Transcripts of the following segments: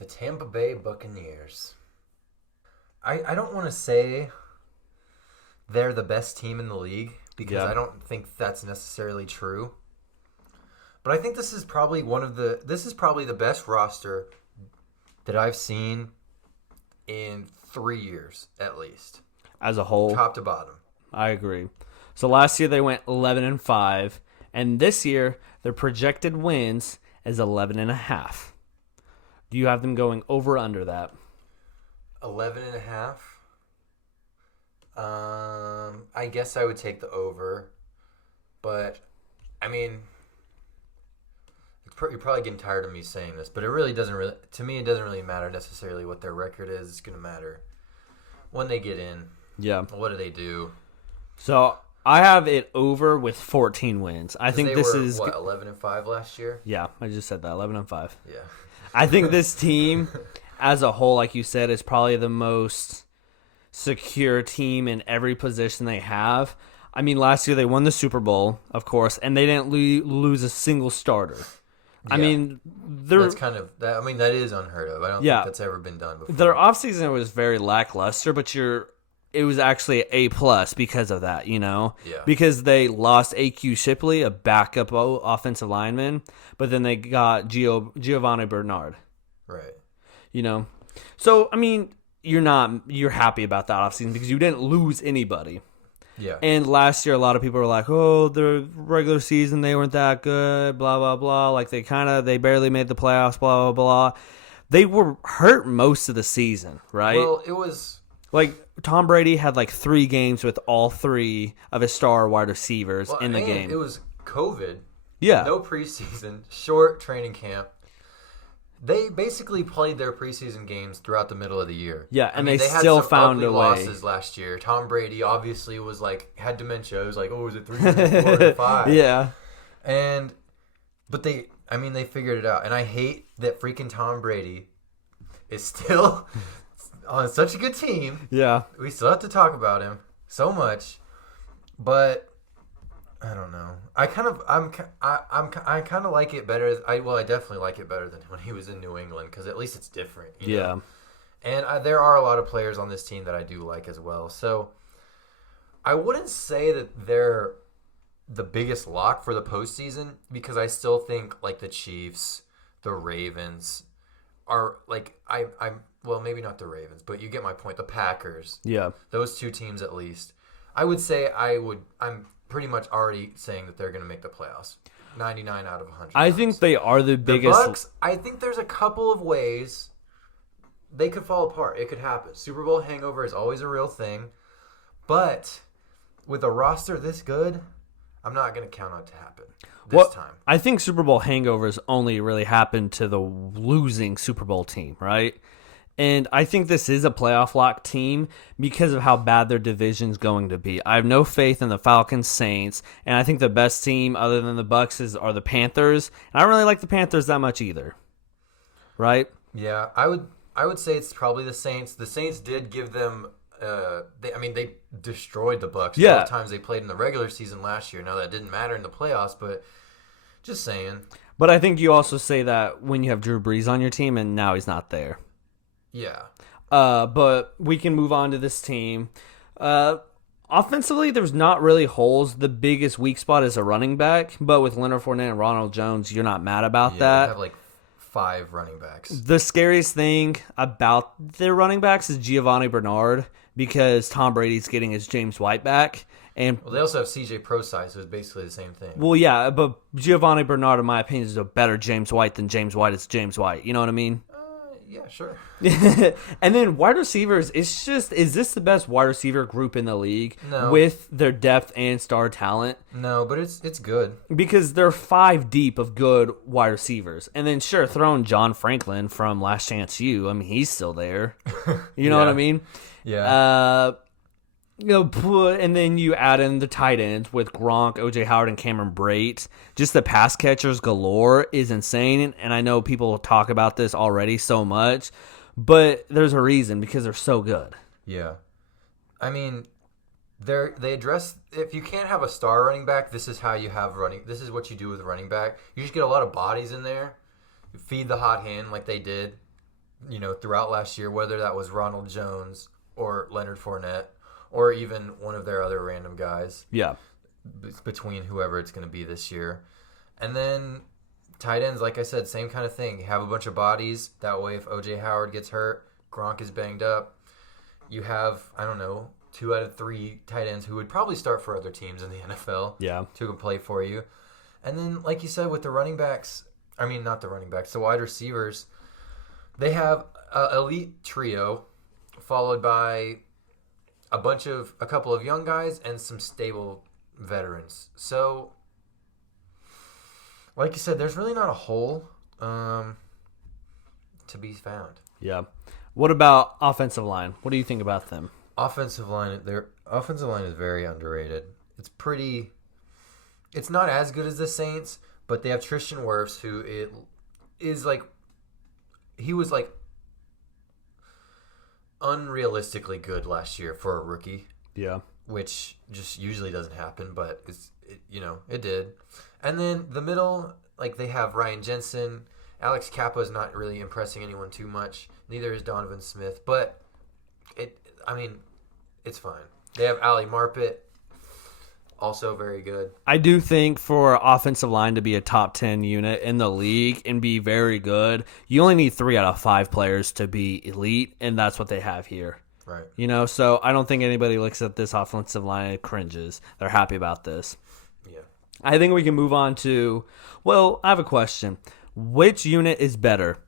The Tampa Bay Buccaneers. I don't want to say they're the best team in the league because Yeah. I don't think that's necessarily true. But I think this is probably the best roster that I've seen in 3 years at least, As a whole, top to bottom. I agree. So last year they went 11-5, and this year their projected wins is 11.5. Do you have them going over or under that? 11 and a half. I guess I would take the over, but I mean, you're probably getting tired of me saying this, but it really doesn't really. To me, it doesn't really matter necessarily what their record is. It's going to matter when they get in. Yeah. What do they do? So I have it over with 14 wins. I think this is 11-5 last year. Yeah, I just said that 11-5. Yeah. I think this team, as a whole, like you said, is probably the most secure team in every position they have. I mean, last year they won the Super Bowl, of course, and they didn't lose a single starter. I Yeah. mean, That's kind of that. I mean, that is unheard of. I don't think that's ever been done before. their offseason was very lackluster, but it was actually A+ because of that, Yeah. Because they lost A.Q. Shipley, a backup offensive lineman, but then they got Giovanni Bernard. Right. So, I mean, you're happy about that offseason because you didn't lose anybody. Yeah. And last year, a lot of people were like, oh, the regular season, they weren't that good, blah, blah, blah. Like, they barely made the playoffs, blah, blah, blah. They were hurt most of the season, right? Well, it was... Like, Tom Brady had, 3 games with all 3 of his star wide receivers in the game. It was COVID. Yeah. No preseason. Short training camp. They basically played their preseason games throughout the middle of the year. Yeah, and they had still some found ugly a way. losses last year. Tom Brady obviously was had dementia. It was like, oh, is it 3, 4, or 5? Yeah. But they figured it out. And I hate that freaking Tom Brady is still on such a good team. Yeah. We still have to talk about him so much, but I don't know. I kind of like it better. I definitely like it better than when he was in New England because at least it's different. You know? And there are a lot of players on this team that I do like as well. So I wouldn't say that they're the biggest lock for the postseason because I still think the Chiefs, the Ravens are well, maybe not the Ravens, but you get my point. The Packers. Yeah. Those 2 teams at least. I would say I'm pretty much already saying that they're going to make the playoffs. 99 out of 100. I think they are the biggest. The Bucks, I think there's a couple of ways they could fall apart. It could happen. Super Bowl hangover is always a real thing. But with a roster this good, I'm not going to count on it to happen this time. I think Super Bowl hangovers only really happen to the losing Super Bowl team, right? And I think this is a playoff lock team because of how bad their division's going to be. I have no faith in the Falcons, Saints, and I think the best team other than the Bucks are the Panthers. And I don't really like the Panthers that much either. Right? Yeah, I would say it's probably the Saints. The Saints did give them they destroyed the Bucks both times they played in the regular season last year. Now that didn't matter in the playoffs, but just saying. But I think you also say that when you have Drew Brees on your team and now he's not there. Yeah. But we can move on to this team. Offensively, there's not really holes. The biggest weak spot is a running back, but with Leonard Fournette and Ronald Jones, you're not mad about that. They have 5 running backs. The scariest thing about their running backs is Giovanni Bernard because Tom Brady's getting his James White back. And they also have CJ Prosise, so it's basically the same thing. Well, yeah, but Giovanni Bernard, in my opinion, is a better James White than James White is James White. You know what I mean? Yeah, sure. And then wide receivers, is this the best wide receiver group in the league No. with their depth and star talent? No, but it's good. Because they're 5 deep of good wide receivers. And then, sure, throw in John Franklin from Last Chance U. I mean, he's still there. You know what I mean? Yeah. And then you add in the tight ends with Gronk, O.J. Howard, and Cameron Brate. Just the pass catchers galore is insane. And I know people talk about this already so much, but there's a reason because they're so good. Yeah. I mean, they address if you can't have a star running back, this is how you have running. This is what you do with a running back. You just get a lot of bodies in there. You feed the hot hand like they did. throughout last year, whether that was Ronald Jones or Leonard Fournette or even one of their other random guys. Yeah. Between whoever it's going to be this year. And then tight ends, like I said, same kind of thing. You have a bunch of bodies. That way, if O.J. Howard gets hurt, Gronk is banged up, you have, 2 out of 3 tight ends who would probably start for other teams in the NFL. Yeah. To can play for you. And then, like you said, with the running backs, not the running backs, the wide receivers, they have an elite trio followed by a couple of young guys and some stable veterans. So, like you said, there's really not a hole to be found. Yeah. What about offensive line? What do you think about them? Their offensive line is very underrated. It's not as good as the Saints, but they have Tristan Wirfs, who he was unrealistically good last year for a rookie. Yeah. Which just usually doesn't happen, but it did. And then the middle, they have Ryan Jensen. Alex Kappa is not really impressing anyone too much. Neither is Donovan Smith, but it's fine. They have Ali Marpet, also very good. I do think for offensive line to be a top 10 unit in the league and be very good, you only need 3 out of 5 players to be elite, and that's what they have here. Right. So I don't think anybody looks at this offensive line and cringes. They're happy about this. Yeah. I think we can move on to, I have a question. Which unit is better,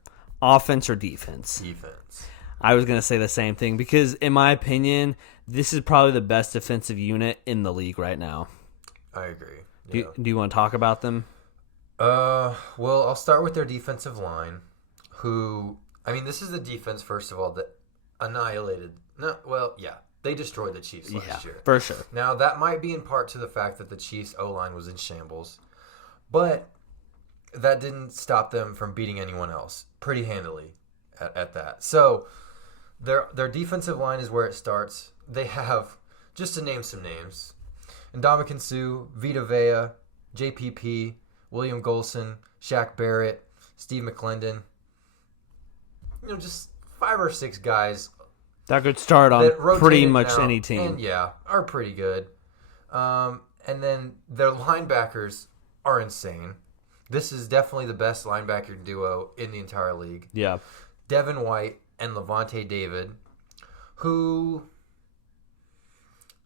offense or defense? Defense. I was going to say the same thing because, in my opinion, this is probably the best defensive unit in the league right now. I agree. Yeah. Do you want to talk about them? Well, I'll start with their defensive line, who, this is the defense, first of all, that annihilated. They destroyed the Chiefs last year. For sure. Now, that might be in part to the fact that the Chiefs' O-line was in shambles, but that didn't stop them from beating anyone else pretty handily at that. So, their defensive line is where it starts. They have, just to name some names, Ndamukong Suh, Vita Vea, JPP, William Golson, Shaq Barrett, Steve McClendon. Just 5 or 6 guys that could start on pretty much any team. And are pretty good. And then their linebackers are insane. This is definitely the best linebacker duo in the entire league. Yeah. Devin White and Levante David, who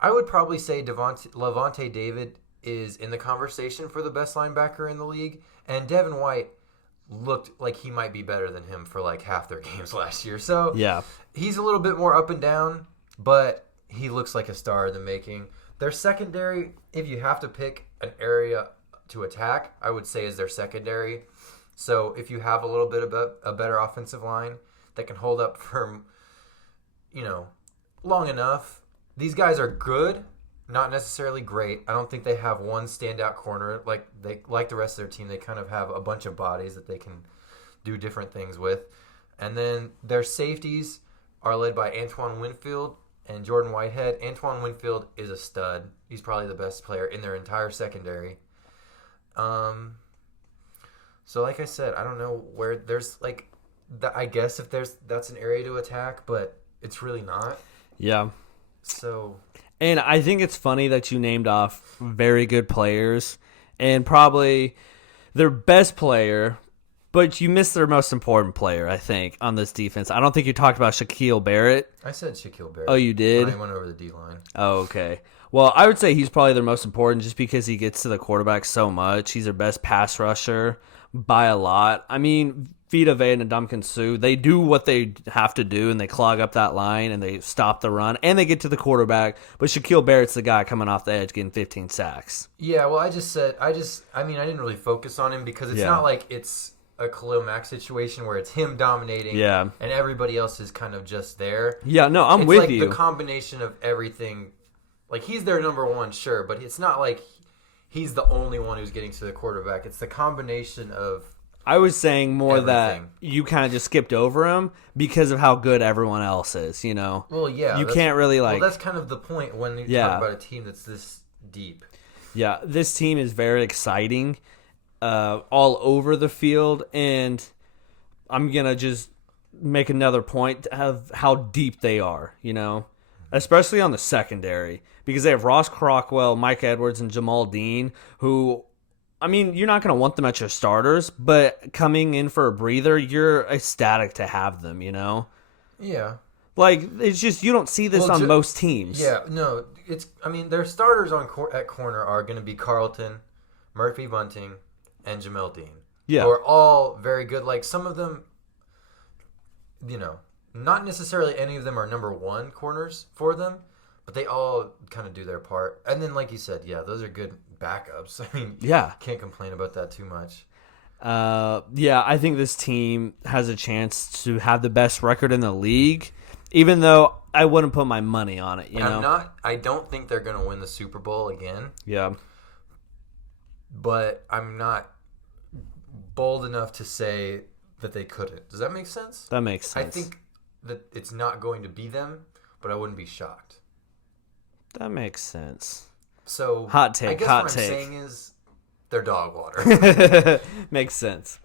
I would probably say Levante David is in the conversation for the best linebacker in the league, and Devin White looked like he might be better than him for half their games last year. So yeah, he's a little bit more up and down, but he looks like a star in the making. Their secondary, if you have to pick an area to attack, I would say is their secondary. So if you have a little bit of a better offensive line that can hold up for, long enough, these guys are good, not necessarily great. I don't think they have one standout corner like the rest of their team. They kind of have a bunch of bodies that they can do different things with. And then their safeties are led by Antoine Winfield and Jordan Whitehead. Antoine Winfield is a stud. He's probably the best player in their entire secondary. So like I said, I don't know where there's I guess if that's an area to attack, but it's really not. Yeah. So. And I think it's funny that you named off very good players and probably their best player, but you missed their most important player, I think, on this defense. I don't think you talked about Shaquille Barrett. I said Shaquille Barrett. Oh, you did? I went over the D-line. Oh, okay. Well, I would say he's probably their most important just because he gets to the quarterback so much. He's their best pass rusher by a lot. Vita Vea and Ndamukong Suh, they do what they have to do, and they clog up that line, and they stop the run, and they get to the quarterback. But Shaquille Barrett's the guy coming off the edge getting 15 sacks. Yeah, well, I didn't really focus on him because it's not like it's a Khalil Mack situation where it's him dominating and everybody else is kind of just there. Yeah, no, I'm with you. It's the combination of everything. He's their number one, sure, but it's not like he's the only one who's getting to the quarterback. It's the combination of I was saying more everything. That you kind of just skipped over him because of how good everyone else is, Well, yeah. You can't really Well, that's kind of the point when you talk about a team that's this deep. Yeah, this team is very exciting all over the field, and I'm going to just make another point of how deep they are, especially on the secondary, because they have Ross Crockwell, Mike Edwards, and Jamal Dean, who, I mean, you're not going to want them at your starters, but coming in for a breather, you're ecstatic to have them, Yeah. Like, it's just, you don't see this on most teams. Yeah, no, their starters at corner are going to be Carlton, Murphy Bunting, and Jamel Dean. Yeah. Who are all very good. Like, some of them, not necessarily any of them are number one corners for them, but they all kind of do their part. And then, like you said, yeah, those are good backups. I mean, can't complain about that too much. I think this team has a chance to have the best record in the league, even though I wouldn't put my money on it, I don't think they're going to win the Super Bowl again. Yeah. But I'm not bold enough to say that they couldn't. Does that make sense? That makes sense. I think that it's not going to be them, but I wouldn't be shocked. That makes sense. So, hot take. I guess what I'm saying is they're dog water. Makes sense.